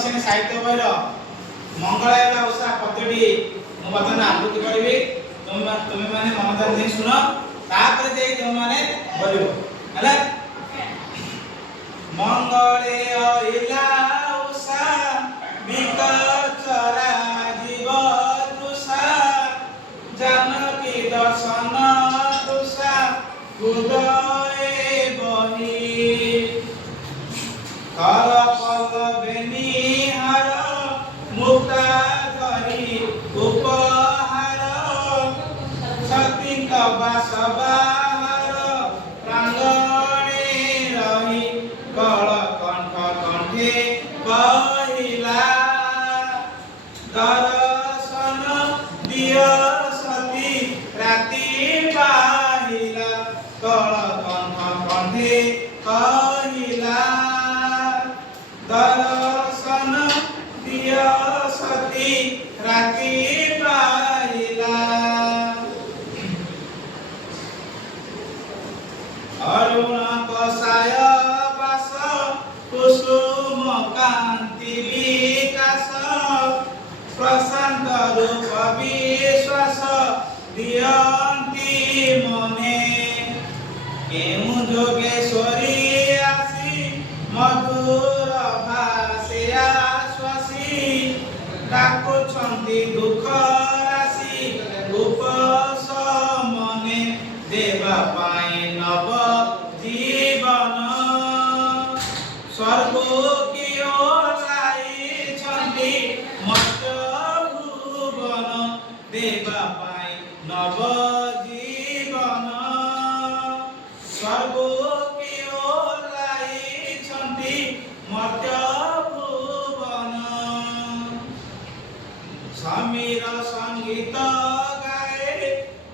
श्रेणी साहित्य बहिर मंगलायला उषा पद्यटी मु बर्तमान आवृत्ति करिवे तुम माने मनोध्यान दे सुनो तापर जे तुम माने बोलिबो हला मंगले अइला उषा विकचरा जीव तुषा जानकी दर्शन तुषा हृदय बही कर पल्लवेनी हार मुक्ता करी उपहार शक्ति बासबाहार प्रांगणे रही कल कंठ कंठे कहिला दर्शन दिय सती राति पाहिला कल कंठ कंठे कहिला दर्शन दिय सती राति पाहिला अरुण कषाय पास कुसुम कांति विकास प्रशांत रूप विश्वास दियंती मने केउ जोगेश्वरी आसी मधुर भाषे आश्वासी डाकुछंती दुख राशि उपशमने देवा पाई नव जीवन स्वर्ग की ओलाई छंती मत भुवन देवा पाई नव जीवन स्वर्ग की ओलाई छंती मत भुवन समीर संगीत गाए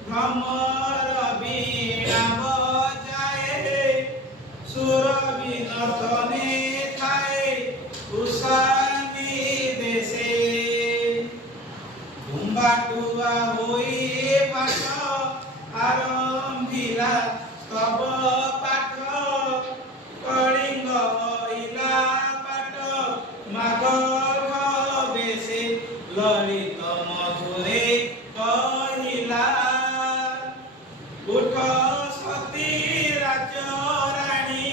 भ्रमर वीणा बजाए सुर विनर्दने थाए उषानी देशे तुम्बाटुआ होई पाठ आरंभिला स्तव पाठ कलिंग इला पाठ माघ बेसे ललित मधुरे कहिला उठ सती राज रानी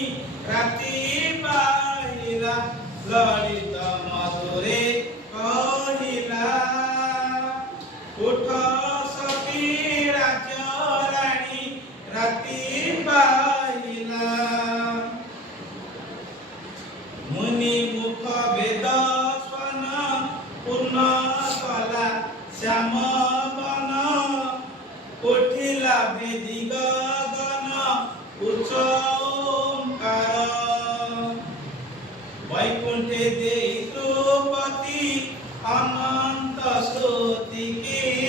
राति पाहिला ललित मधुरे कहिला उठ सती राज रानी राति पाहिला मुनि मुख वेद स्वन पूर्ण कला श्याम बन उठिला वेदी गगन उच्च ओंकार वैकुंठे देई द्रौपदी अनंत स्तुति की